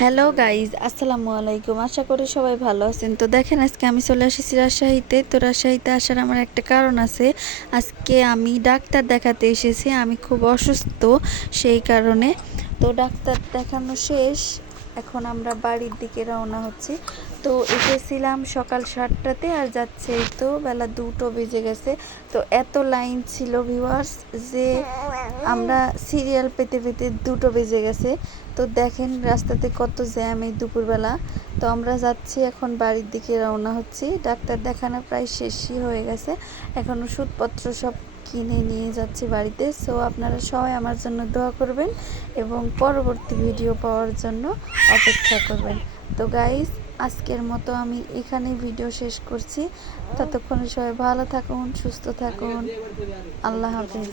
Hello guys, আসসালামু আলাইকুম। আশা করি সবাই ভালো আছেন। তো দেখেন, আজকে আমি চলে এসেছি রাজশাহীতে। তো রাজশাহীতে আসার আমার একটা কারণ আছে। আজকে আমি ডাক্তার দেখাতে এসেছি। আমি খুব অসুস্থ, সেই কারণে। তো ডাক্তার দেখানো শেষ, এখন আমরা বাড়ির দিকে রওনা হচ্ছি। তো এসেছিলাম সকাল 7টাতে, আর যাচ্ছে এই তো বেলা 2টো বেজে গেছে। তো এত লাইন ছিল ভিউয়ার্স, যে আমরা সিরিয়াল পেতে পেতে 2টো বেজে গেছে। তো দেখেন রাস্তাতে কত জ্যাম এই দুপুরবেলা। তো আমরা যাচ্ছি, এখন বাড়ির দিকে রওনা হচ্ছি। ডাক্তার দেখানো প্রায় শেষই হয়ে গেছে, এখন ওষুধপত্র সব কিনে নিয়ে যাচ্ছি বাড়িতে। সো আপনারা সবাই আমার জন্য দোয়া করবেন এবং পরবর্তী ভিডিও পাওয়ার জন্য অপেক্ষা করবেন। তো গাইস, আজকের মতো আমি এখানে ভিডিও শেষ করছি। ততক্ষণে সবাই ভালো থাকুন, সুস্থ থাকুন। আল্লাহ হাফেজ।